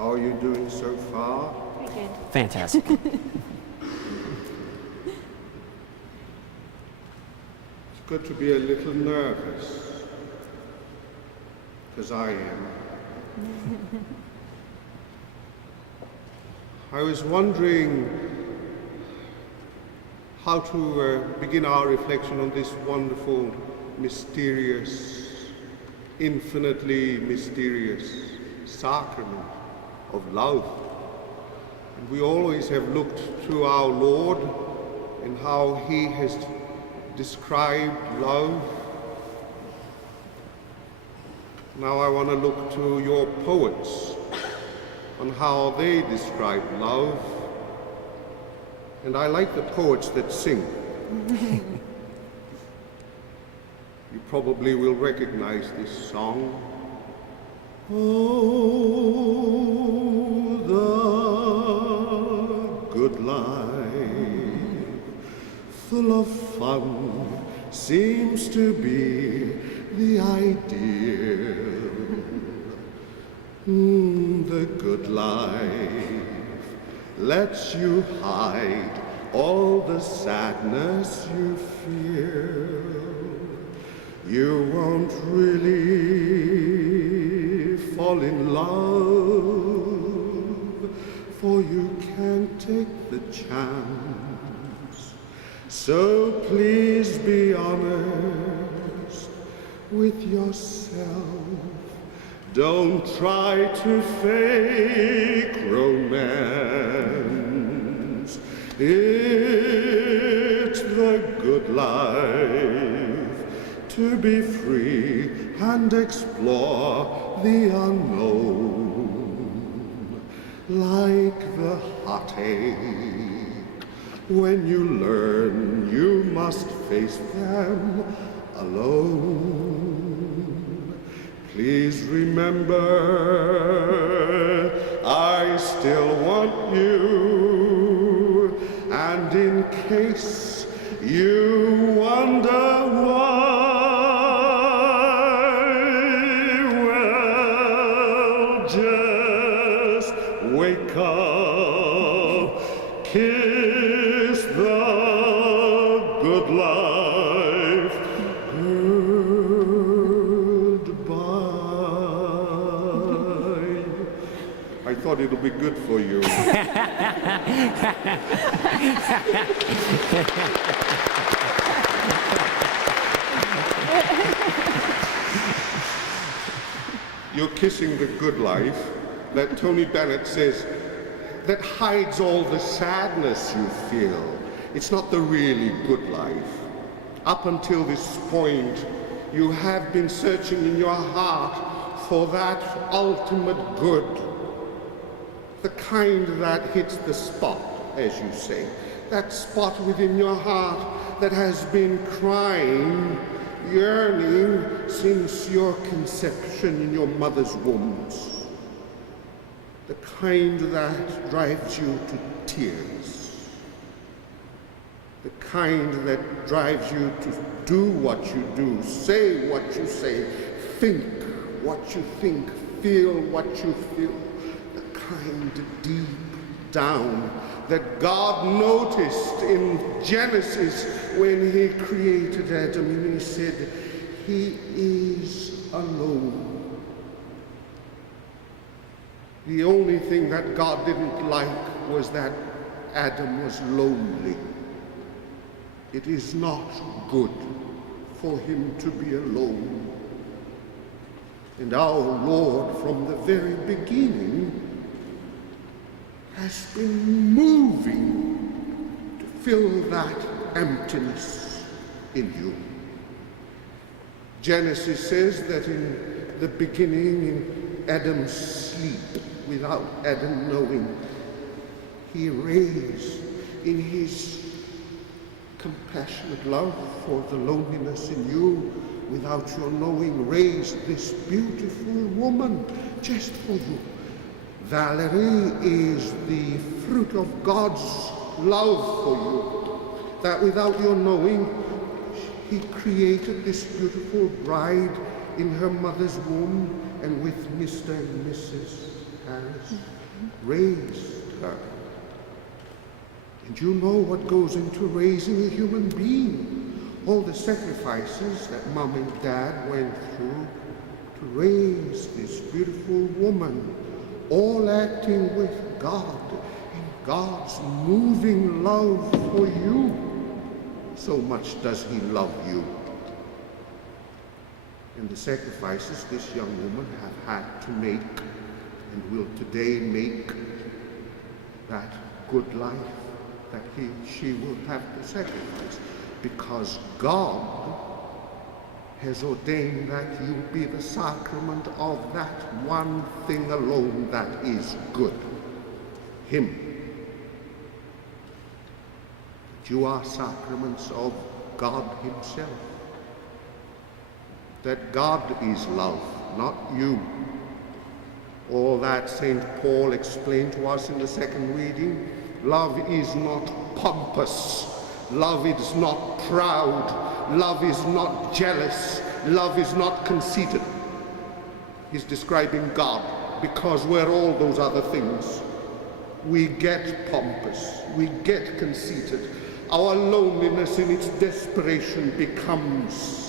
How are you doing so far? Pretty good. Fantastic. It's good to be a little nervous, because I am. I was wondering how to begin our reflection on this wonderful, mysterious, infinitely mysterious sacrament of love. And we always have looked to our Lord and how he has described love. Now I want to look to your poets on how they describe love. And I like the poets that sing. You probably will recognize this song. Oh, the good life, full of fun, seems to be the ideal. The good life lets you hide all the sadness you feel. You won't really fall in love, for you can't take the chance. So please be honest with yourself. Don't try to fake romance. It's the good life to be free and explore the unknown. Like the heartache, when you learn you must face them alone. Please remember, I still want you, and in case you wonder why, well, just wake up, kiss the good life goodbye. I thought it would be good for you. You're kissing the good life that Tony Bennett says that hides all the sadness you feel. It's not the really good life. Up until this point, you have been searching in your heart for that ultimate good. The kind that hits the spot, as you say. That spot within your heart that has been crying, yearning since your conception in your mother's wombs. The kind that drives you to tears. The kind that drives you to do what you do, say what you say, think what you think, feel what you feel. The kind deep down that God noticed in Genesis when he created Adam, and he said, he is alone. The only thing that God didn't like was that Adam was lonely. It is not good for him to be alone. And our Lord, from the very beginning, has been moving to fill that emptiness in you. Genesis says that in the beginning, in Adam's sleep, without Adam knowing, he raised in his compassionate love for the loneliness in you, without your knowing, raised this beautiful woman just for you. Valerie is the fruit of God's love for you, that without your knowing, he created this beautiful bride in her mother's womb, and with Mr. and Mrs. has raised her. And you know what goes into raising a human being. All the sacrifices that Mom and Dad went through to raise this beautiful woman, all acting with God in God's moving love for you. So much does he love you. And the sacrifices this young woman have had to make and will today make, that good life that she will have to sacrifice, because God has ordained that you be the sacrament of that one thing alone that is good, him. You are sacraments of God himself. That God is love, not you. All that St. Paul explained to us in the second reading. Love is not pompous. Love is not proud. Love is not jealous. Love is not conceited. He's describing God, because we're all those other things. We get pompous. We get conceited. Our loneliness in its desperation becomes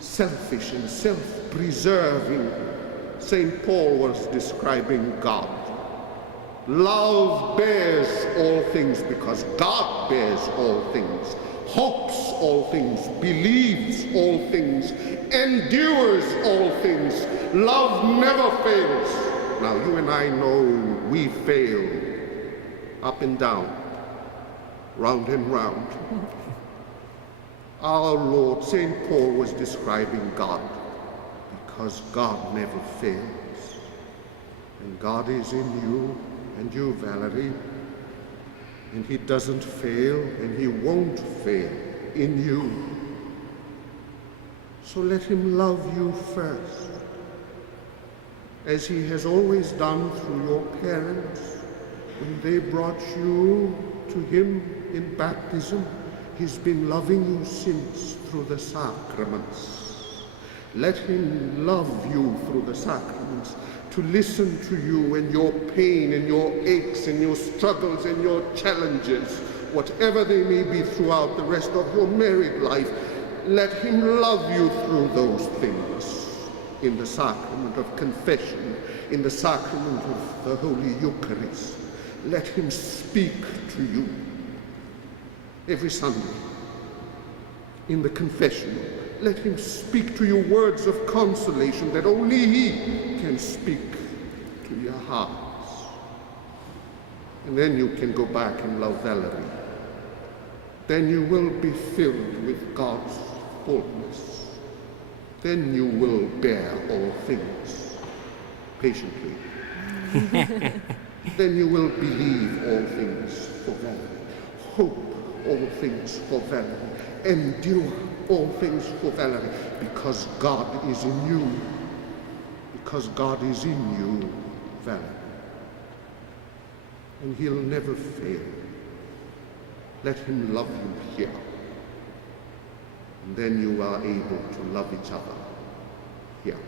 selfish and self-preserving. St. Paul was describing God. Love bears all things because God bears all things, hopes all things, believes all things, endures all things. Love never fails. Now you and I know we fail, up and down, round and round. Our Lord, St. Paul, was describing God, because God never fails. And God is in you, and you, Valerie, and he doesn't fail, and he won't fail in you. So let him love you first, as he has always done through your parents when they brought you to him in baptism. He's been loving you since through the sacraments. Let him love you through the sacraments, to listen to you and your pain and your aches and your struggles and your challenges, whatever they may be throughout the rest of your married life. Let him love you through those things in the sacrament of confession, in the sacrament of the Holy Eucharist. Let him speak to you every Sunday in the confession. Let him speak to you words of consolation that only he can speak to your hearts. And then you can go back and love Valerie. Then you will be filled with God's fullness. Then you will bear all things patiently. Then you will believe all things for Valerie, hope all things for Valerie, endure all things for Valerie, because God is in you. Because God is in you, Valerie. And he'll never fail. Let him love you here. And then you are able to love each other here.